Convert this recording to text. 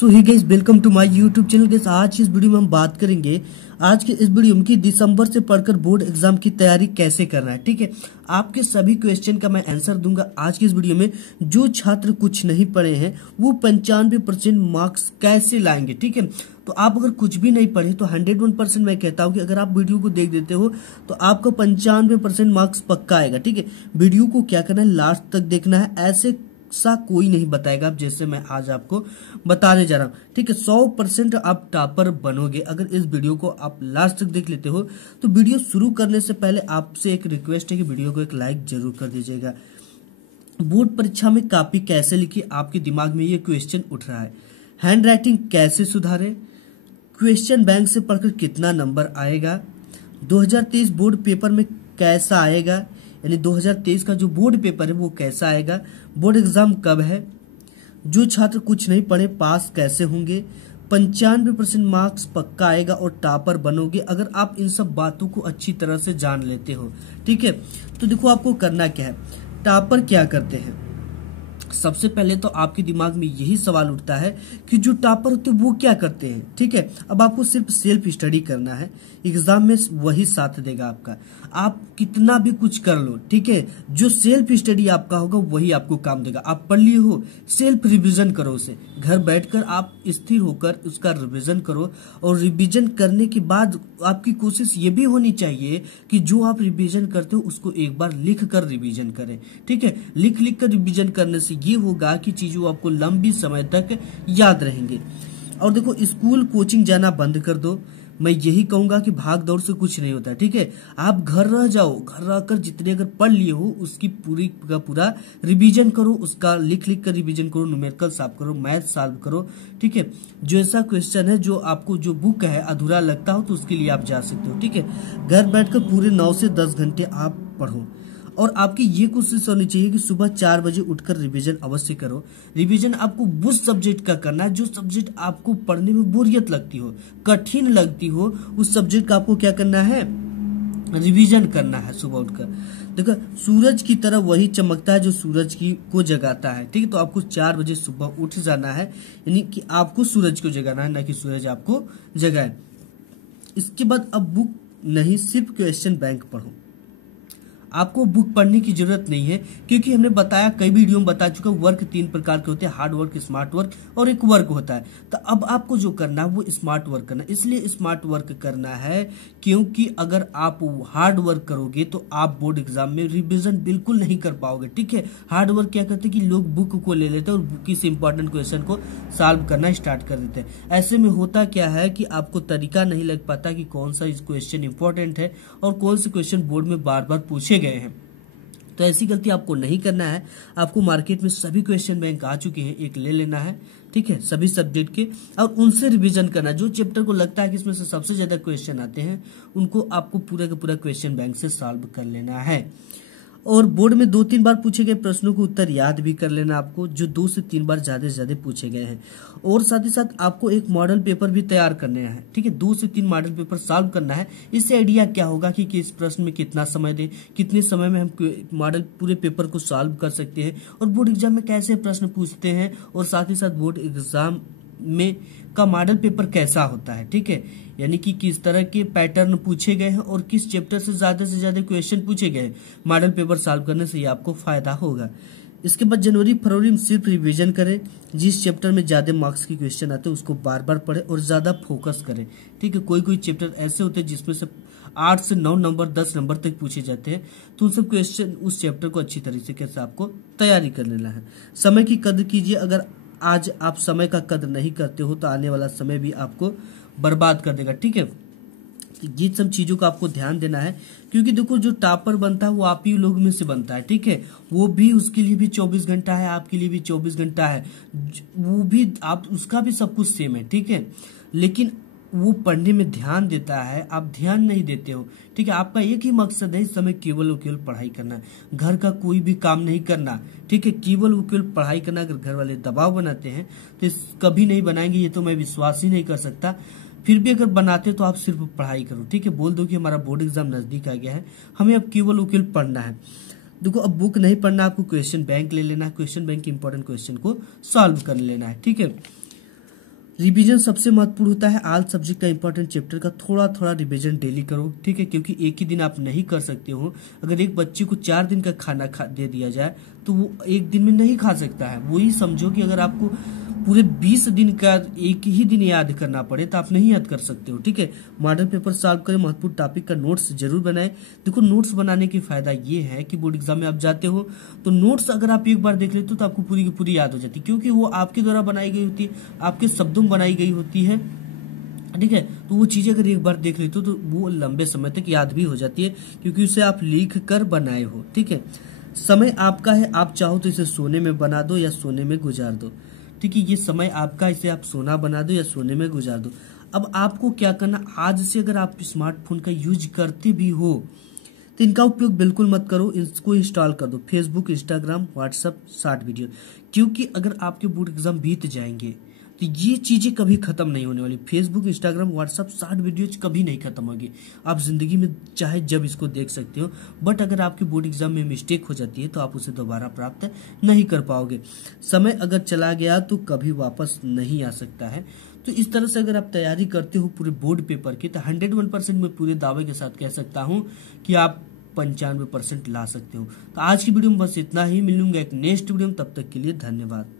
So hi guys welcome to my YouTube channel. Guys आज इस video में हम बात करेंगे आज के इस वीडियो में कि दिसंबर से पढ़कर बोर्ड एग्जाम की तैयारी कैसे करना है। ठीक है, आपके सभी क्वेश्चन का मैं आंसर दूंगा आज की इस वीडियो में। जो छात्र कुछ नहीं पढ़े हैं वो 95% मार्क्स कैसे लाएंगे। ठीक है, तो आप अगर कुछ भी नहीं पढ़े तो 101% मैं कहता हूं कि अगर आप वीडियो को देख देते हो तो आपका 95% मार्क्स पक्का आएगा। ठीक है, वीडियो को क्या करना है, लास्ट तक देखना है। ऐसे सा कोई नहीं बताएगा आप, जैसे मैं आज आपको बताने जा रहा हूं। ठीक है, 100% आप टॉपर बनोगे अगर इस वीडियो को आप लास्ट तक देख लेते हो। तो वीडियो शुरू करने से पहले आपसे एक रिक्वेस्ट है कि वीडियो को एक लाइक जरूर कर दीजिएगा। बोर्ड परीक्षा में कॉपी कैसे लिखी, आपके दिमाग में ये क्वेश्चन उठ रहा है। हैंड राइटिंग कैसे सुधारे, क्वेश्चन बैंक से पढ़कर कितना नंबर आएगा, 2023 बोर्ड पेपर में कैसा आएगा, यानी 2023 का जो बोर्ड पेपर है वो कैसा आएगा, बोर्ड एग्जाम कब है, जो छात्र कुछ नहीं पढ़े पास कैसे होंगे, 95% मार्क्स पक्का आएगा और टॉपर बनोगे अगर आप इन सब बातों को अच्छी तरह से जान लेते हो। ठीक है, तो देखो आपको करना क्या है। टॉपर क्या करते हैं, सबसे पहले तो आपके दिमाग में यही सवाल उठता है कि जो टॉपर होते हैं वो क्या करते हैं। ठीक है, अब आपको सिर्फ सेल्फ स्टडी करना है, एग्जाम में वही साथ देगा आपका। आप कितना भी कुछ कर लो, ठीक है, जो सेल्फ स्टडी आपका होगा वही आपको काम देगा। आप पढ़ लिए हो, सेल्फ रिवीजन करो उसे, घर बैठकर आप स्थिर होकर उसका रिवीजन करो। और रिवीजन करने के बाद आपकी कोशिश ये भी होनी चाहिए कि जो आप रिवीजन करते हो उसको एक बार लिख कर रिवीजन करें। ठीक है, लिख लिख कर रिवीजन करने से ये होगा कि चीजों आपको लंबी समय तक याद रहेंगे। और देखो, स्कूल कोचिंग जाना बंद कर दो। मैं यही कहूंगा कि भाग दौड़ से कुछ नहीं होता। ठीक है, आप घर रह जाओ, घर रहकर जितने अगर पढ़ लिए हो उसकी पूरी का पूरा रिवीजन करो, उसका लिख लिख कर रिवीजन करो, न्यूमेरिकल सॉल्व करो, मैथ सॉल्व करो। ठीक है, जो ऐसा क्वेश्चन है जो आपको जो बुक है अधूरा लगता हो तो उसके लिए आप जा सकते हो। ठीक है, घर बैठकर पूरे 9 से 10 घंटे आप पढ़ो। और आपकी ये कोशिश होनी चाहिए कि सुबह 4 बजे उठकर रिवीजन अवश्य करो। रिवीजन आपको उस सब्जेक्ट का करना है जो सब्जेक्ट आपको पढ़ने में बोरियत लगती हो, कठिन लगती हो, उस सब्जेक्ट का आपको क्या करना है, रिवीजन करना है सुबह उठकर। देखो, सूरज की तरह वही चमकता है जो सूरज की को जगाता है। ठीक है, तो आपको 4 बजे सुबह उठ जाना है, यानी कि आपको सूरज को जगाना है, ना कि सूरज आपको जगाए। इसके बाद अब बुक नहीं, सिर्फ क्वेश्चन बैंक पढ़ो। आपको बुक पढ़ने की जरूरत नहीं है, क्योंकि हमने बताया, कई वीडियो में बता चुका, वर्क 3 प्रकार के होते हैं, हार्ड वर्क, स्मार्ट वर्क और एक वर्क होता है। तो अब आपको जो करना है वो स्मार्ट वर्क करना है। इसलिए स्मार्ट वर्क करना है क्योंकि अगर आप हार्ड वर्क करोगे तो आप बोर्ड एग्जाम में रिविजन बिल्कुल नहीं कर पाओगे। ठीक है, हार्ड वर्क क्या करते हैं कि लोग बुक को ले लेते हैं और बुक से इंपॉर्टेंट क्वेश्चन को सॉल्व करना स्टार्ट कर देते हैं। ऐसे में होता क्या है कि आपको तरीका नहीं लग पाता कि कौन सा क्वेश्चन इंपॉर्टेंट है और कौन से क्वेश्चन बोर्ड में बार बार पूछे गए हैं। तो ऐसी गलती आपको नहीं करना है। आपको मार्केट में सभी क्वेश्चन बैंक आ चुके हैं, एक ले लेना है। ठीक है, सभी सब्जेक्ट के, और उनसे रिवीजन करना। जो चैप्टर को लगता है कि इसमें से सबसे ज्यादा क्वेश्चन आते हैं उनको आपको पूरा का पूरा क्वेश्चन बैंक से सॉल्व कर लेना है। और बोर्ड में 2-3 बार पूछे गए प्रश्नों को उत्तर याद भी कर लेना आपको, जो 2 से 3 बार ज्यादा से ज्यादा पूछे गए हैं। और साथ ही साथ आपको एक मॉडल पेपर भी तैयार करने हैं। ठीक है, 2 से 3 मॉडल पेपर सॉल्व करना है। इससे आइडिया क्या होगा कि किस प्रश्न में कितना समय दें, कितने समय में हम मॉडल पूरे पेपर को सॉल्व कर सकते हैं, और बोर्ड एग्जाम में कैसे प्रश्न पूछते हैं, और साथ ही साथ बोर्ड एग्जाम में का मॉडल पेपर कैसा होता है। ठीक है, यानी कि किस तरह के पैटर्न पूछे गए हैं और किस चैप्टर से ज्यादा क्वेश्चन पूछे गए हैं। मॉडल पेपर सॉल्व करने से ये आपको फायदा होगा। इसके बाद जनवरी फरवरी में सिर्फ रिवीजन करें। जिस चैप्टर में ज्यादा मार्क्स की क्वेश्चन आते हैं उसको बार बार पढ़े और ज्यादा फोकस करें। ठीक है, कोई चैप्टर ऐसे होते हैं जिसमें से 8 से 9 नंबर 10 नंबर तक पूछे जाते हैं, तो उन सब क्वेश्चन उस चैप्टर को अच्छी तरीके से आपको तैयारी कर लेना है। समय की कदर कीजिए। अगर आज आप समय का कदर नहीं करते हो तो आने वाला समय भी आपको बर्बाद कर देगा। ठीक है, ये सब चीजों का आपको ध्यान देना है, क्योंकि देखो, जो टॉपर बनता है वो आप ही लोग में से बनता है। ठीक है, वो भी, उसके लिए भी 24 घंटा है, आपके लिए भी 24 घंटा है, वो भी आप, उसका भी सब कुछ सेम है। ठीक है, लेकिन वो पढ़ने में ध्यान देता है, आप ध्यान नहीं देते हो। ठीक है, आपका एक ही मकसद है इस समय, केवल और केवल पढ़ाई करना, घर का कोई भी काम नहीं करना। ठीक है, केवल और केवल पढ़ाई करना। अगर घर वाले दबाव बनाते हैं तो कभी नहीं बनाएंगे, ये तो मैं विश्वास ही नहीं कर सकता। फिर भी अगर बनाते तो आप सिर्फ पढ़ाई करो। ठीक है, बोल दो कि हमारा बोर्ड एग्जाम नजदीक आ गया है, हमें अब केवल और केवल पढ़ना है। देखो, अब बुक नहीं पढ़ना, आपको क्वेश्चन बैंक ले लेना है, क्वेश्चन बैंक के इंपॉर्टेंट क्वेश्चन को सॉल्व कर लेना है। ठीक है, रिवीजन सबसे महत्वपूर्ण होता है। आल सब्जेक्ट का इंपॉर्टेंट चैप्टर का थोड़ा थोड़ा रिवीजन डेली करो, ठीक है, क्योंकि एक ही दिन आप नहीं कर सकते हो। अगर एक बच्चे को 4 दिन का खाना दे दिया जाए तो वो एक दिन में नहीं खा सकता है। वही समझो कि अगर आपको पूरे 20 दिन का एक ही दिन याद करना पड़े तो आप नहीं याद कर सकते हो, ठीक है। मॉडल पेपर सॉल्व करें, महत्वपूर्ण टॉपिक का नोट्स जरूर बनाएं। देखो, नोट्स बनाने की फायदा ये है कि बोर्ड एग्जाम में आप जाते हो तो नोट्स अगर आप एक बार देख लेते हो तो आपको पूरी की पूरी याद हो जाती है, क्योंकि वो आपके द्वारा बनाई गई होती है, आपके शब्दों में बनाई गई होती है, ठीक है। तो वो चीजें अगर एक बार देख लेते हो तो वो लंबे समय तक याद भी हो जाती है, क्योंकि उसे आप लिख कर बनाए हो, ठीक है। समय आपका है, आप चाहो तो इसे सोने में बना दो या सोने में गुजार दो, ठीक है। ये समय आपका, इसे आप सोना बना दो या सोने में गुजार दो। अब आपको क्या करना, आज से अगर आप स्मार्टफोन का यूज करते भी हो तो इनका उपयोग बिल्कुल मत करो, इसको इंस्टॉल कर दो, Facebook, Instagram, WhatsApp, short video, क्योंकि अगर आपके बोर्ड एग्जाम बीत जाएंगे तो ये चीजें कभी खत्म नहीं होने वाली। Facebook, Instagram, WhatsApp, short videos कभी नहीं खत्म होगी। आप जिंदगी में चाहे जब इसको देख सकते हो, बट अगर आपके बोर्ड एग्जाम में मिस्टेक हो जाती है तो आप उसे दोबारा प्राप्त नहीं कर पाओगे। समय अगर चला गया तो कभी वापस नहीं आ सकता है। तो इस तरह से अगर आप तैयारी करते हो पूरे बोर्ड पेपर की तो 101% मैं पूरे दावे के साथ कह सकता हूँ कि आप 95% ला सकते हो। तो आज की वीडियो में बस इतना ही, मिलूंगा एक नेक्स्ट वीडियो में, तब तक के लिए धन्यवाद।